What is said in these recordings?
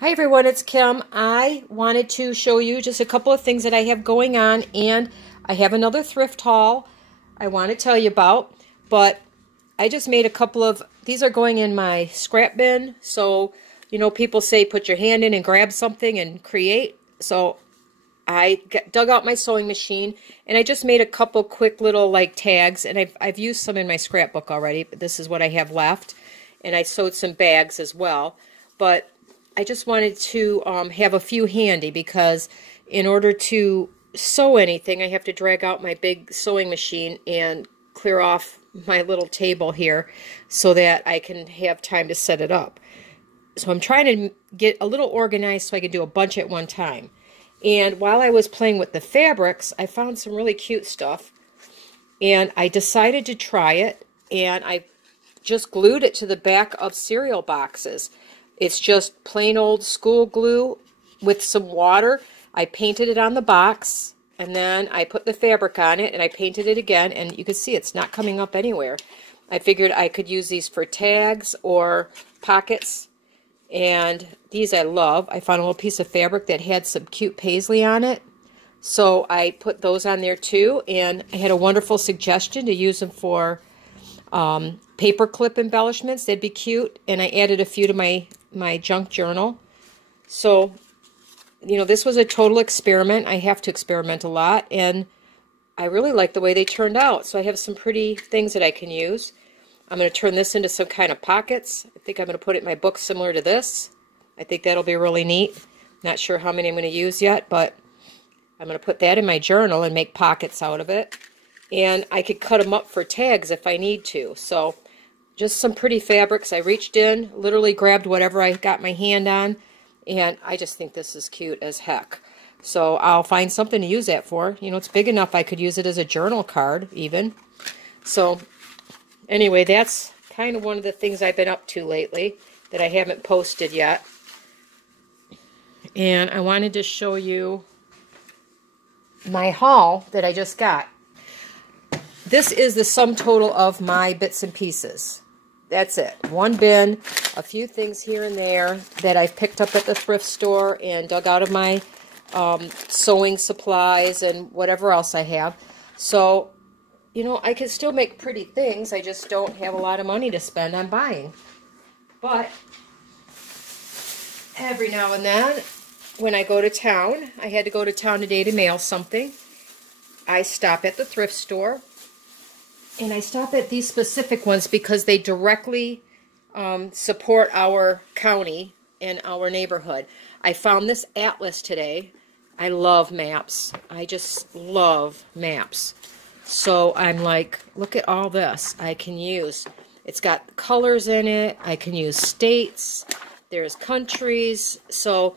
Hi everyone, it's Kim. I wanted to show you just a couple of things that I have going on, and I have another thrift haul I want to tell you about, but I just made a couple of, these are going in my scrap bin, so, you know, people say put your hand in and grab something and create, so I dug out my sewing machine, and I just made a couple quick little like tags, and I've used some in my scrapbook already, but this is what I have left, and I sewed some bags as well, but I just wanted to have a few handy because in order to sew anything, I have to drag out my big sewing machine and clear off my little table here so that I can have time to set it up. So I'm trying to get a little organized so I can do a bunch at one time. And while I was playing with the fabrics, I found some really cute stuff. And I decided to try it, and I just glued it to the back of cereal boxes. It's just plain old school glue with some water. I painted it on the box, and then I put the fabric on it, and I painted it again, and you can see it's not coming up anywhere. I figured I could use these for tags or pockets, and these I love. I found a little piece of fabric that had some cute paisley on it, so I put those on there too, and I had a wonderful suggestion to use them for paper clip embellishments. They'd be cute, and I added a few to my junk journal. So, you know, this was a total experiment. I have to experiment a lot, and I really like the way they turned out. So I have some pretty things that I can use. I'm going to turn this into some kind of pockets. I think I'm going to put it in my book similar to this. I think that'll be really neat. Not sure how many I'm going to use yet, but I'm going to put that in my journal and make pockets out of it. And I could cut them up for tags if I need to. So just some pretty fabrics. I reached in, literally grabbed whatever I got my hand on, and I just think this is cute as heck. So I'll find something to use that for. You know, it's big enough I could use it as a journal card even. So anyway, that's kind of one of the things I've been up to lately that I haven't posted yet. And I wanted to show you my haul that I just got. This is the sum total of my bits and pieces. That's it. One bin, a few things here and there that I've picked up at the thrift store and dug out of my sewing supplies and whatever else I have. So, you know, I can still make pretty things. I just don't have a lot of money to spend on buying. But every now and then, when I go to town, I had to go to town today to mail something, I stop at the thrift store. And I stop at these specific ones because they directly support our county and our neighborhood. I found this atlas today. I love maps. I just love maps. So I'm like, look at all this I can use. It's got colors in it. I can use states. There's countries. So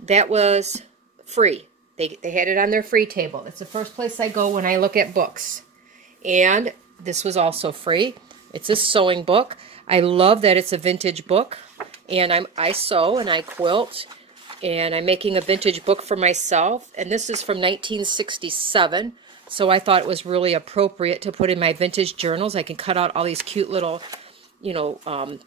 that was free. They had it on their free table. It's the first place I go when I look at books. And this was also free. It's a sewing book. I love that it's a vintage book. And I sew and I quilt. And I'm making a vintage book for myself. And this is from 1967. So I thought it was really appropriate to put in my vintage journals. I can cut out all these cute little, you know,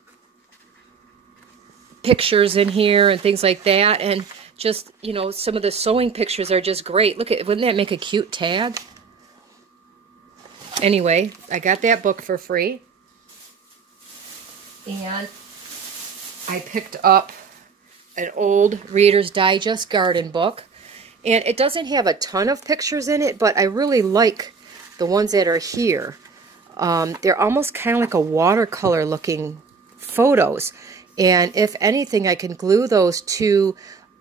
pictures in here and things like that. And just, you know, some of the sewing pictures are just great. Look at, wouldn't that make a cute tag? Anyway, I got that book for free, and I picked up an old Reader's Digest garden book, and it doesn't have a ton of pictures in it, but I really like the ones that are here. They're almost kind of like a watercolor looking photos, and if anything, I can glue those to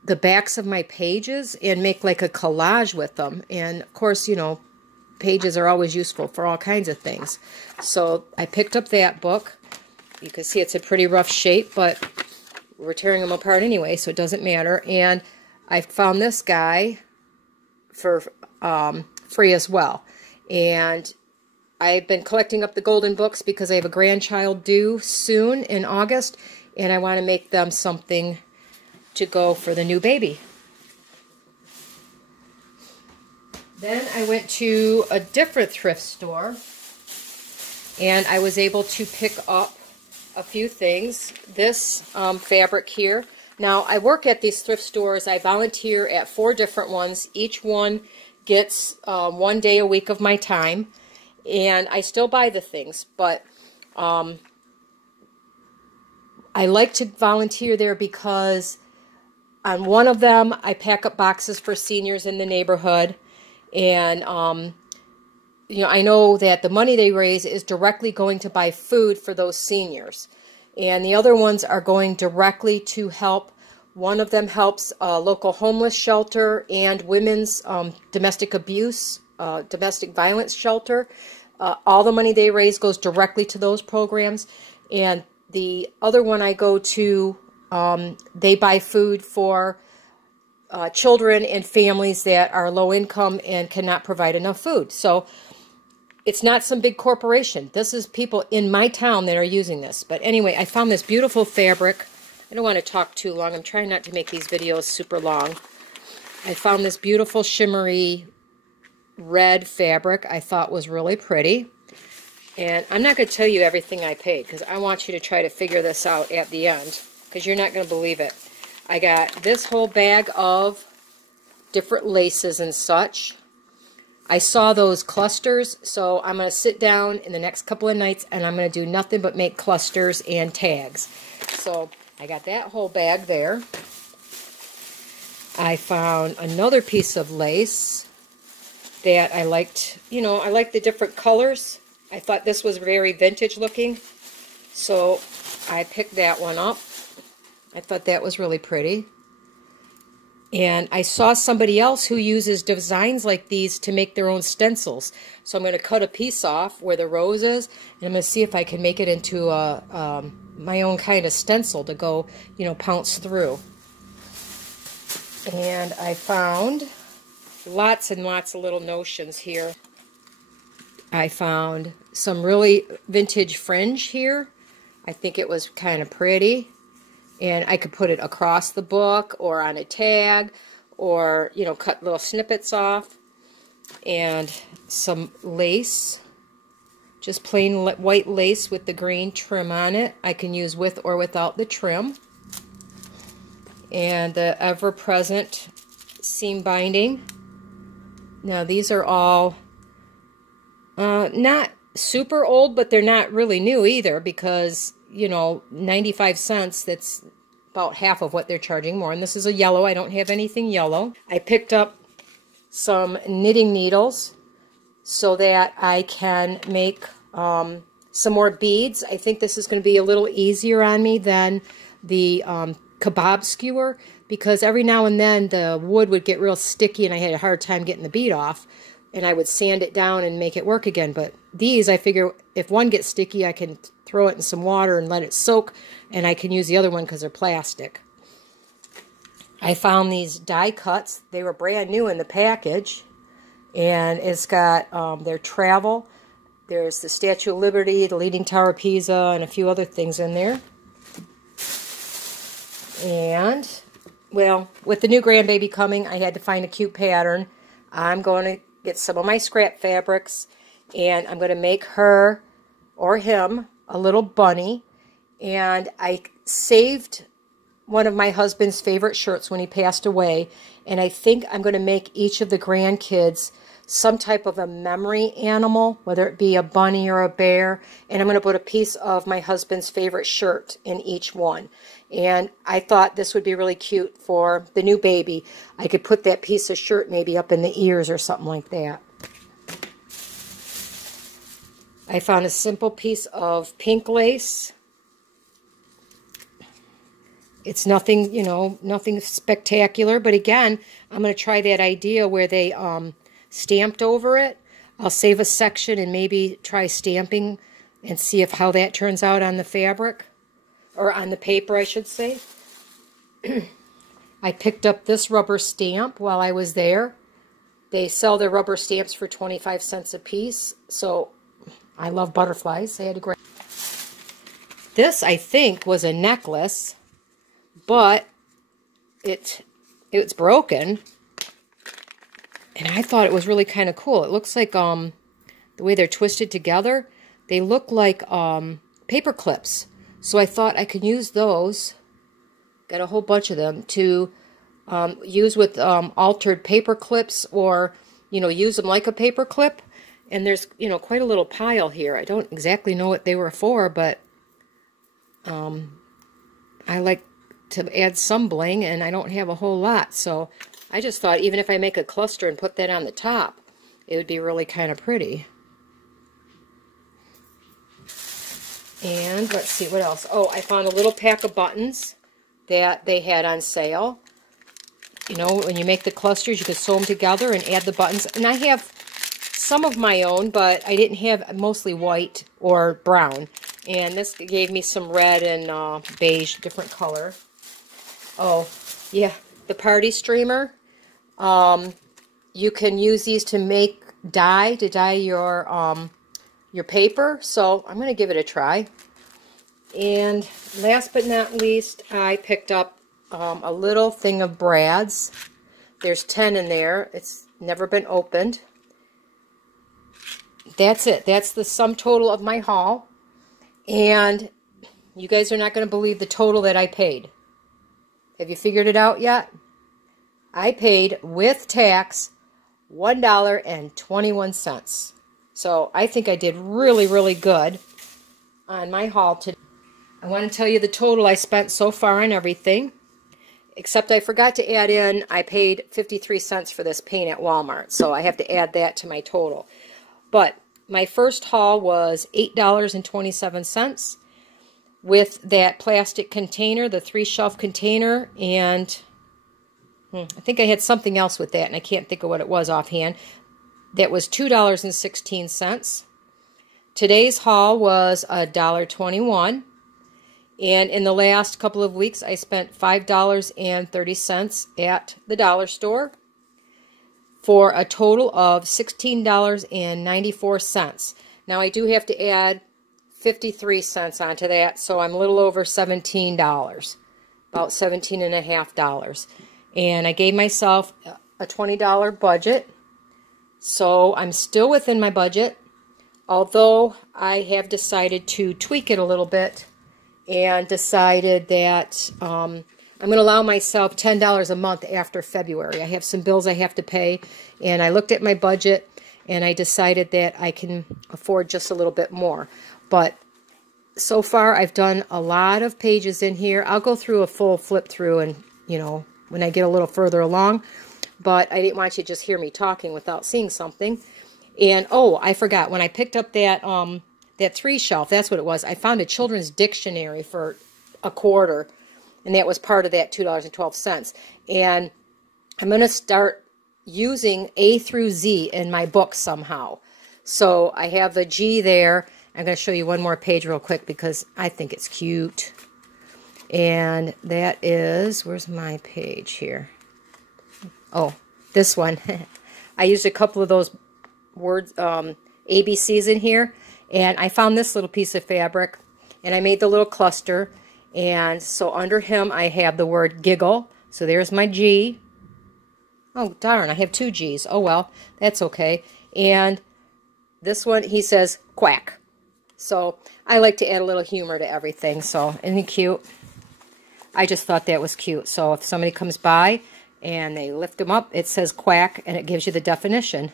the backs of my pages and make like a collage with them. And of course, you know, pages are always useful for all kinds of things. So I picked up that book. You can see it's in pretty rough shape, but we're tearing them apart anyway, so it doesn't matter. And I found this guy for free as well. And I've been collecting up the golden books because I have a grandchild due soon in August, and I want to make them something to go for the new baby. Then I went to a different thrift store, and I was able to pick up a few things. This fabric here, Now, I work at these thrift stores. I volunteer at 4 different ones. Each one gets 1 day a week of my time, and I still buy the things, but I like to volunteer there because on one of them, I pack up boxes for seniors in the neighborhood, and you know, I know that the money they raise is directly going to buy food for those seniors. And the other ones are going directly to help. One of them helps a local homeless shelter and women's domestic abuse, domestic violence shelter. All the money they raise goes directly to those programs. And the other one I go to, they buy food for children and families that are low income and cannot provide enough food. So it's not some big corporation. This is people in my town that are using this. But anyway, I found this beautiful fabric. I don't want to talk too long. I'm trying not to make these videos super long. I found this beautiful shimmery red fabric I thought was really pretty. And I'm not going to tell you everything I paid because I want you to try to figure this out at the end because you're not going to believe it. I got this whole bag of different laces and such. I saw those clusters, so I'm going to sit down in the next couple of nights and I'm going to do nothing but make clusters and tags. So I got that whole bag there. I found another piece of lace that I liked. You know, I like the different colors. I thought this was very vintage looking, so I picked that one up. I thought that was really pretty. And I saw somebody else who uses designs like these to make their own stencils. So I'm going to cut a piece off where the rose is, and I'm going to see if I can make it into a my own kind of stencil to go, you know, pounce through. And I found lots and lots of little notions here. I found some really vintage fringe here. I think it was kind of pretty. And I could put it across the book or on a tag or, you know, cut little snippets off. And some lace, just plain white lace with the green trim on it. I can use with or without the trim. And the ever-present seam binding. Now these are all not super old, but they're not really new either because, you know, 95 cents, that's about half of what they're charging more. And this is a yellow. I don't have anything yellow. I picked up some knitting needles so that I can make some more beads. I think this is going to be a little easier on me than the kebab skewer because every now and then the wood would get real sticky and I had a hard time getting the bead off. And I would sand it down and make it work again. But these, I figure, if one gets sticky, I can throw it in some water and let it soak, and I can use the other one because they're plastic. I found these die cuts. They were brand new in the package, and it's got their travel. There's the Statue of Liberty, the Leaning Tower of Pisa, and a few other things in there. And, well, with the new grandbaby coming, I had to find a cute pattern. I'm going to get some of my scrap fabrics, and I'm going to make her or him a little bunny. And I saved one of my husband's favorite shirts when he passed away, and I think I'm going to make each of the grandkids some type of a memory animal, whether it be a bunny or a bear, and I'm going to put a piece of my husband's favorite shirt in each one. And I thought this would be really cute for the new baby. I could put that piece of shirt maybe up in the ears or something like that. I found a simple piece of pink lace. It's nothing, you know, nothing spectacular, but again, I'm going to try that idea where they stamped over it. I'll save a section and maybe try stamping and see if how that turns out on the fabric. Or on the paper, I should say. I picked up this rubber stamp while I was there. They sell their rubber stamps for 25 cents a piece. So I love butterflies. I had to grab. This, I think, was a necklace, but it's broken. And I thought it was really kind of cool. It looks like the way they're twisted together, they look like paper clips. So I thought I could use those got a whole bunch of them to use with altered paper clips, or, use them like a paper clip. And there's, quite a little pile here. I don't exactly know what they were for, but I like to add some bling, and I don't have a whole lot. So I just thought even if I make a cluster and put that on the top, it would be really kind of pretty. And let's see what else. Oh, I found a little pack of buttons that they had on sale. When you make the clusters, you can sew them together and add the buttons. And I have some of my own, but I didn't have mostly white or brown. And this gave me some red and beige, different color. Oh, yeah, the party streamer. You can use these to make dye, your paper. So I'm going to give it a try. And last but not least, I picked up a little thing of brads. There's 10 in there. It's never been opened. That's it. That's the sum total of my haul. And you guys are not going to believe the total that I paid. Have you figured it out yet? I paid, with tax, $1.21. So I think I did really, really good on my haul today. I want to tell you the total I spent so far on everything. Except I forgot to add in, I paid 53 cents for this paint at Walmart. So I have to add that to my total. But my first haul was $8.27 with that plastic container, the 3-shelf container, and I think I had something else with that, and I can't think of what it was offhand. That was $2.16. Today's haul was $1.21. And in the last couple of weeks, I spent $5.30 at the dollar store for a total of $16.94. Now, I do have to add 53 cents onto that, so I'm a little over $17, about $17.50. And I gave myself a $20 budget, so I'm still within my budget, although I have decided to tweak it a little bit and decided that I'm going to allow myself $10 a month after February. I have some bills I have to pay, and I looked at my budget, and I decided that I can afford just a little bit more. But so far, I've done a lot of pages in here. I'll go through a full flip through and, when I get a little further along. But I didn't want you to just hear me talking without seeing something. And, oh, I forgot. When I picked up that 3-shelf, that's what it was. I found a children's dictionary for $1.25, and that was part of that $2.12. And I'm going to start using A through Z in my book somehow. So I have the G there. I'm going to show you one more page real quick because I think it's cute. And that is, where's my page here? Oh, this one. I used a couple of those words, ABCs in here. And I found this little piece of fabric, and I made the little cluster. And so under him, I have the word giggle. So there's my G. Oh, darn, I have 2 G's. Oh, well, that's okay. And this one, he says quack. So I like to add a little humor to everything. So isn't he cute? I just thought that was cute. So if somebody comes by and they lift him up, it says quack, and it gives you the definition.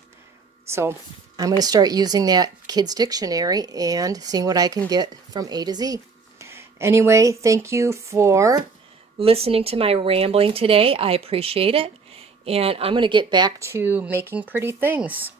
So I'm going to start using that kids' dictionary and seeing what I can get from A to Z. Anyway, thank you for listening to my rambling today. I appreciate it. And I'm going to get back to making pretty things.